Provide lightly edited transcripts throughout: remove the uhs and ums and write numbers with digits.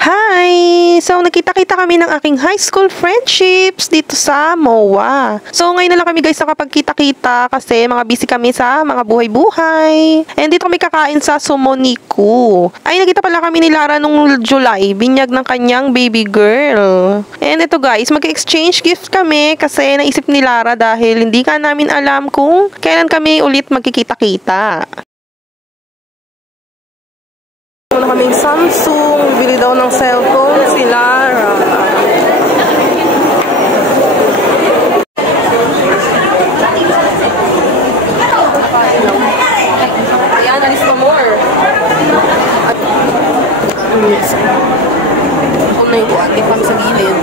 Hi! So, nakita-kita kami ng aking high school friendships dito sa MOA. So, ngayon na lang kami guys nakapagkita-kita kasi mga busy kami sa mga buhay-buhay. And dito kami kakain sa Sumoniku. Ay, nakita pala kami ni Lara nung July, binyag ng kanyang baby girl. And ito guys, mag-exchange gift kami kasi naisip ni Lara dahil hindi ka namin alam kung kailan kami ulit magkikita-kita. Wala kaming Samsung, bili daw ng cellphone si Lara. Ayan, alis pa more. Ako na yung kuwante pa sa gilid.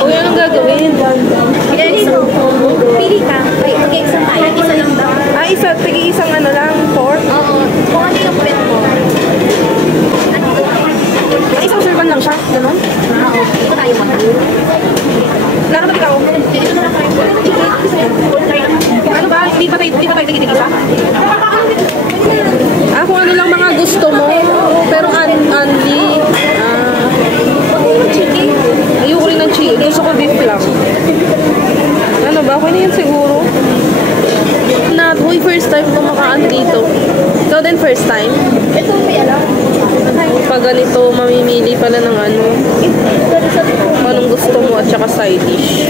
Uy, anong gagawin? Pili ka. Ay, mag-exam tayo. Isa lang daw. Ah, isang ano lang, 4? Oo. Kung ano yung pwet mo. Ay, isang servan lang siya, gano'n? Oo. Ito tayo mo. Lara, ba't ikaw? Ito na lang tayo. Ano ba? Hindi pa tayo tigil-tigil? Ah, kung ano lang mga gusto mo. Pero unli. Ayoko rin ng chicken. Gusto ko beef lang. Ano ba? Okay na yan siguro. Uy, first time ko makaan dito. Ikaw din first time? Ito, may alam. Pag ganito, mamimili pala ng ano. Anong gusto mo at saka side dish.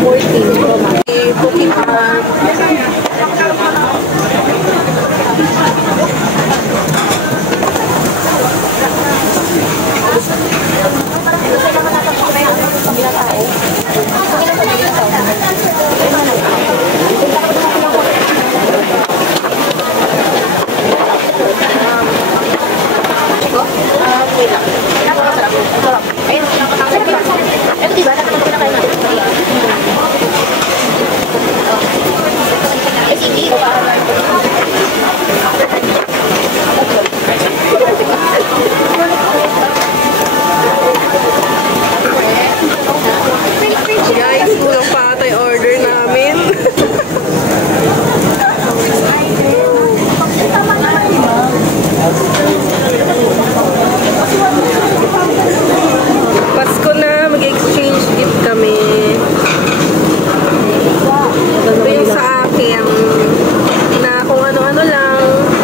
14. Okay, Pokemon. Guys, kulang pa ata yung order namin. Pasko na, mag-exchange gift kami. Ito yung sa akin na kung ano-ano lang.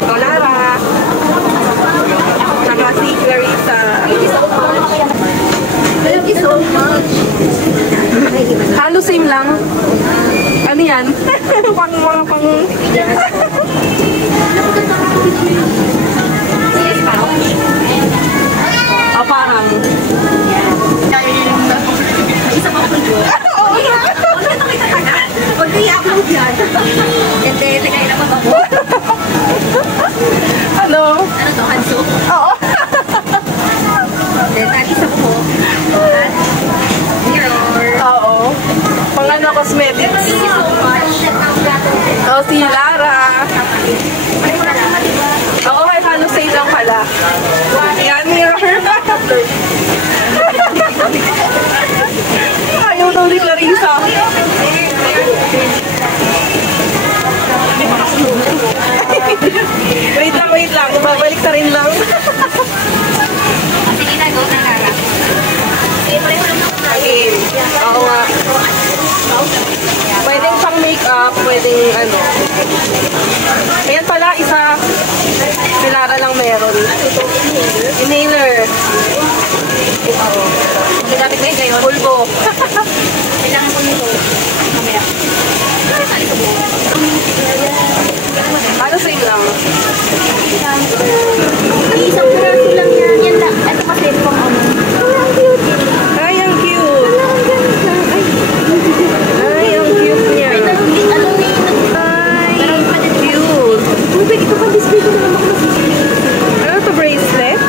O, Lara. Saka si Clarissa. Thank you so much. Halo same lang. Ano yan? pang. Parang. Isa pa ako yun. Oo na. Ano ito kita kagat? Huwag na i-upload yan. Hindi, tingay naman ako. Ano? Ano to? Hanso? Oo. Then, isa po. Mirror. Oo. Pang ano, cosmetics. Thank you so much. Oh, si Lara. Oo, kaya halo same lang pala. Ayan, mirror. Ayaw daw ni Clarissa. Wait lang. Babalik sa rin lang. Sige na, go na Lara. Again. Oo nga. Pwedeng pang makeup, pwedeng ano. Ayan pala, isa. Si Lara lang meron. Inhaler. Ginamit ko yun kayo. Pulbo. Kailangan ko nito. Mamaya. Kasi sali ko buo. Ano same lang? Isang piraso lang yan. Yan lang. Ito kasi pang ano. Ay, ang cute. Ay, ang cute niya. Ay, alam mo yun. Ay, cute. Uy, pwede ko pa display ko naman ako. Ano to, bracelet?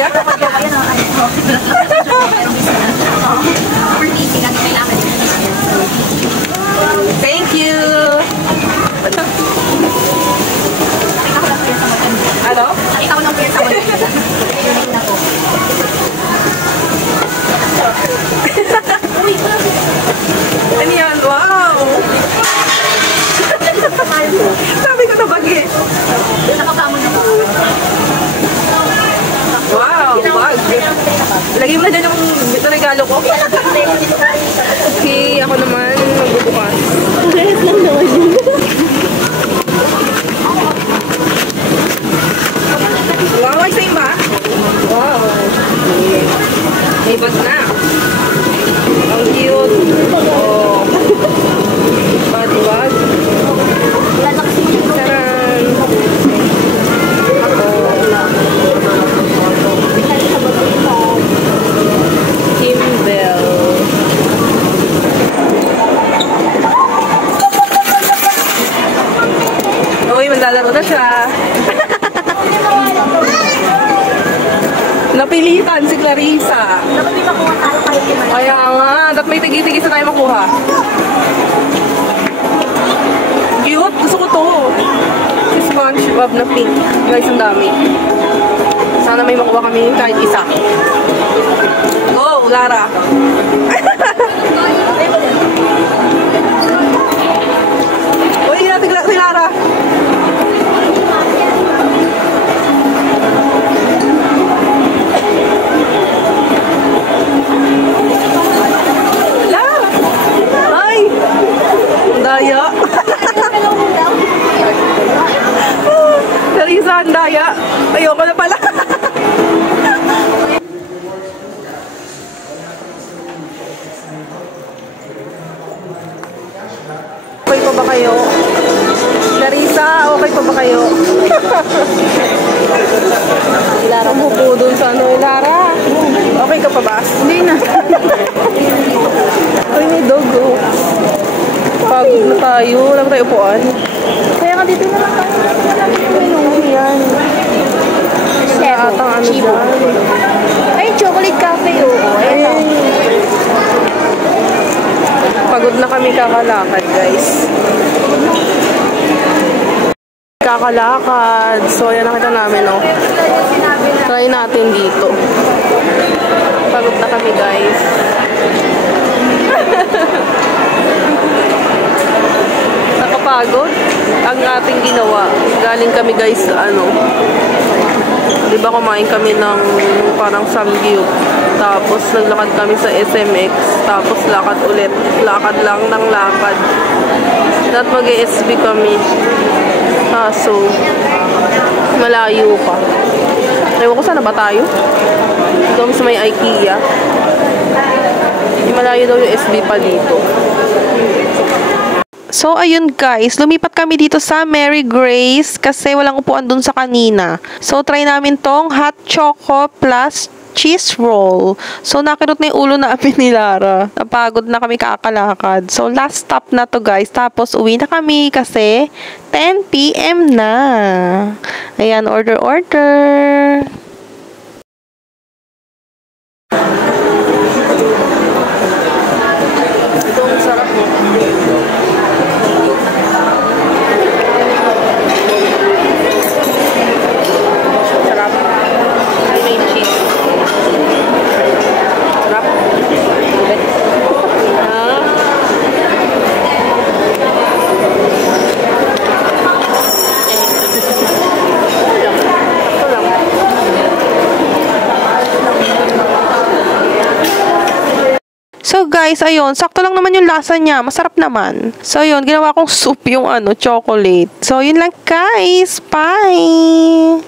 niya. Ayan ang ano ko. For meeting, ano kailangan din. Thank you! Nakita ko lang po yan sa maganda. Nakita ko lang po yan sa maganda. Ano yan? Wow! Sabi ko na bagi. Nakakamo na po. Wow! Bag! Lagay mo na dyan yung regalo ko. Okay, ako naman magbubukas. Parehas lang naman yun. Wow, ay same ba? Wow! May bag na. Ang cute. Oh. Bag. Wala na kasi yung Taran! Kimbell. Uy, maglalaro na siya. Napilitan si Clarissa. dapat di makuha tayo kayo kay Maya. Kaya nga, dapat may tigi-tigi sa tayo makuha. Cute, gusto ko to. Si SpongeBob na pink. Guys, ang dami. Sana may makuha kami kahit isa. Go, Lara. Uy, natin si Lara. Ay! Ang daya. Clarissa, ang daya. Ayoko na pala. Okay pa ba kayo? Clarissa, okay pa ba kayo? Lara, mupo dun sa ano. Lara, okay ka pa ba? Hindi na. Ay, may dog, oh. Pagod na tayo. Wala ba tayo upuan? Kaya nga dito na lang tayo. Ano yan? Atang ano dyan. Ay, chocolate cafe oh. Ayan. Pagod na kami kakalakad, guys. Kakalakad. So, ayan nakita namin, oh. Try natin dito. Pagod na kami, guys. Nakapagod ang ating ginawa. Galing kami, guys, ano. Diba kumain kami ng parang samgyup. Tapos naglakad kami sa SMX. Tapos lakad ulit. Lakad lang ng lakad. At mag-SB kami. So, malayo pa. Ewan ko, sana ba tayo? Dito kami sa may IKEA. Malayo daw yung SB pa dito. So, ayun guys, lumipat kami dito sa Mary Grace kasi walang upuan dun sa kanina. So, try namin tong hot choco plus cheese roll. So, nakirot na yung ulo namin ni Lara. Napagod na kami kakalakad. So, last stop na to guys. Tapos, uwi na kami kasi 10 PM na. Ayan, order. Ito, ang sarap mo. Sarap. May cheese. Sarap. Ito lang. So guys, ayun, sakto lang naman yung lasa niya. Masarap naman. So yun, ginawa kong soup yung chocolate. So yun lang guys. Bye!